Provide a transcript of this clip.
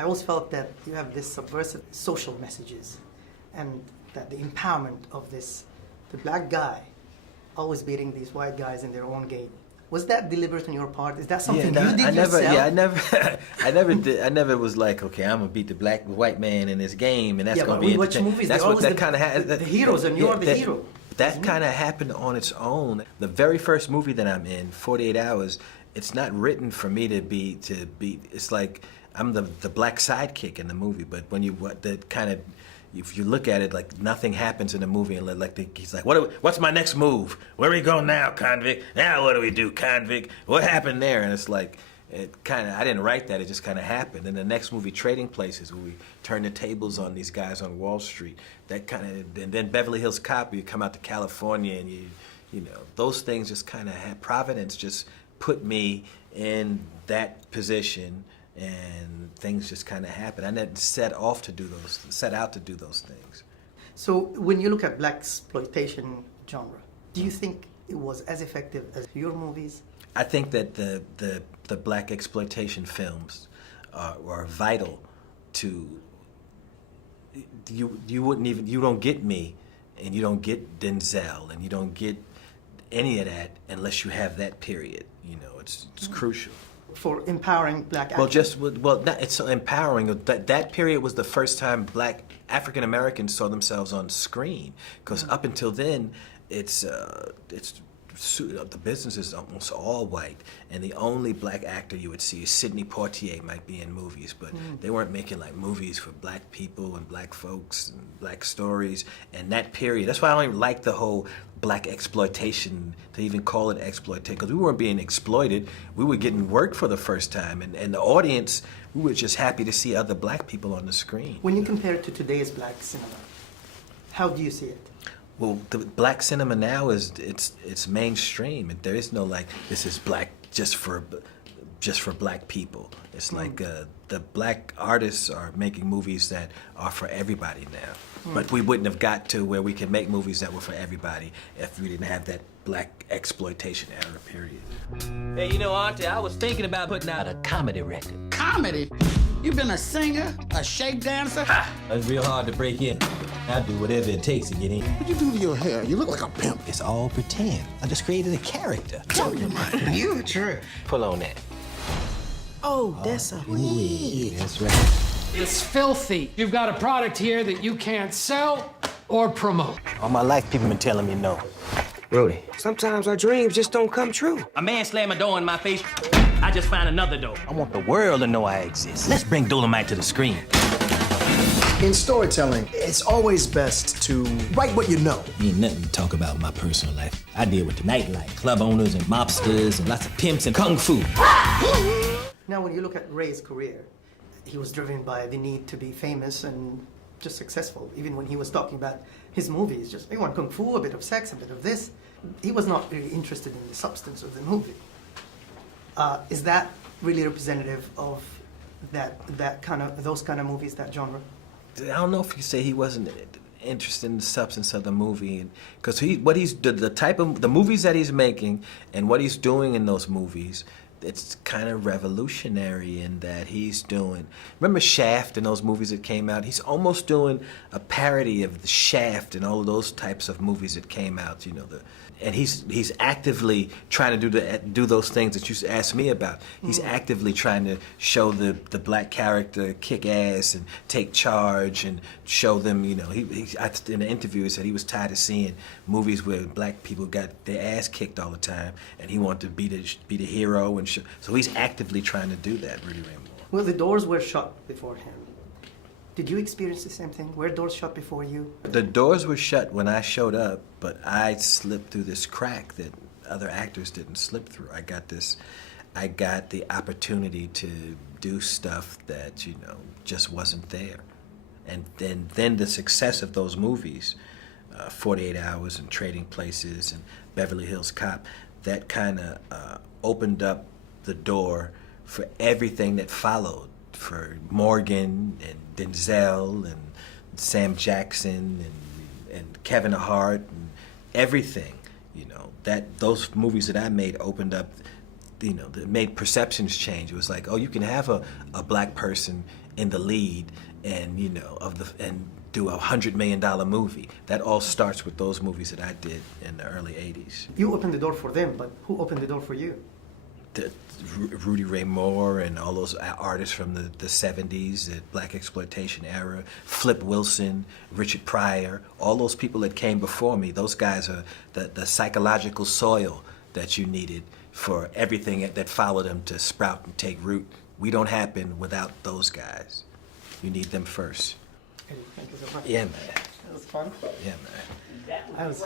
I always felt that you have this subversive social messages, and that the empowerment of this, the black guy, always beating these white guys in their own game. Was that deliberate on your part? Is that something you did yourself? Yeah, I never did. I never was like, okay, I'm gonna beat the white man in this game, and that's gonna be entertaining. Movies, that's what that kind of the heroes, and you're the hero. That kind of happened on its own. The very first movie that I'm in, 48 Hours, it's not written for me to be. It's like I'm the black sidekick in the movie, but when you if you look at it, like nothing happens in the movie, and he's like, what's my next move? Where we go now, convict? Now what do we do, convict? What happened there? And it's like, I didn't write that, it just kind of happened. And the next movie, Trading Places, where we turn the tables on these guys on Wall Street, and then Beverly Hills Cop, you come out to California, and you know, those things just kind of had, Providence just put me in that position, and things just kind of happen. I didn't set out to do those things. So when you look at blaxploitation genre, do you think it was as effective as your movies? I think that the black exploitation films are vital to you. You don't get me, and you don't get Denzel, and you don't get any of that unless you have that period. You know, it's crucial. For empowering black actors? It's so empowering. That period was the first time black African Americans saw themselves on screen. Because up until then, the business is almost all white, and the only black actor you would see is Sidney Poitier might be in movies, but they weren't making like movies for black people and black folks and black stories. And that period, that's why I don't even like the whole black exploitation, to even call it exploitation, because we weren't being exploited. We were getting work for the first time, and the audience, we were just happy to see other black people on the screen. When you compare it to today's black cinema, how do you see it? Well, the black cinema now it's mainstream. There is no like, this is black just for black people. It's like the black artists are making movies that are for everybody now. But we wouldn't have got to where we can make movies that were for everybody if we didn't have that black exploitation era period. Hey, you know, Auntie, I was thinking about putting out a comedy record. Comedy? You been a singer, a shake dancer? Ha! It's real hard to break in. I'll do whatever it takes to get in. What'd you do to your hair? You look like a pimp. It's all pretend. I just created a character. You true. Pull on that. Oh, that's a weed. That's right. It's filthy. You've got a product here that you can't sell or promote. All my life, people been telling me no. Rudy, sometimes our dreams just don't come true. A man slammed a door in my face. I just found another door. I want the world to know I exist. Let's bring Dolomite to the screen. In storytelling, it's always best to write what you know. Ain't nothing to talk about my personal life. I deal with the nightlife, club owners and mobsters and lots of pimps and kung fu. Now, when you look at Ray's career, he was driven by the need to be famous and just successful. Even when he was talking about his movies, just, I want kung fu, a bit of sex, a bit of this. He was not really interested in the substance of the movie. Is that really representative of those kind of movies, that genre? I don't know if you say he wasn't interested in the substance of the movie, because the type of the movies that he's making and what he's doing in those movies, it's kind of revolutionary in that he's doing. Remember Shaft and those movies that came out? He's almost doing a parody of the Shaft and all of those types of movies that came out. You know, and he's actively trying to do those things that you asked me about. He's actively trying to show the black character kick ass and take charge and show them. You know, in the interview he said he was tired of seeing movies where black people got their ass kicked all the time, and he wanted to be the hero. And so he's actively trying to do that, Rudy Ray Moore. Well, the doors were shut before him. Did you experience the same thing? Were doors shut before you? The doors were shut when I showed up, but I slipped through this crack that other actors didn't slip through. I got the opportunity to do stuff that, you know, just wasn't there. And then the success of those movies, 48 Hours and Trading Places and Beverly Hills Cop, that kind of opened up the door for everything that followed, for Morgan and Denzel and Sam Jackson and Kevin Hart and everything. You know, those movies that I made opened up, you know, that made perceptions change. It was like, oh, you can have a black person in the lead and, you know, and do a $100 million movie. That all starts with those movies that I did in the early 80s. You opened the door for them, but who opened the door for you? Rudy Ray Moore and all those artists from the 70s, the Blaxploitation era, Flip Wilson, Richard Pryor, all those people that came before me, those guys are the psychological soil that you needed for everything that followed them to sprout and take root. We don't happen without those guys. You need them first. Thank you so much. Yeah, man. That was fun. Yeah, man. I was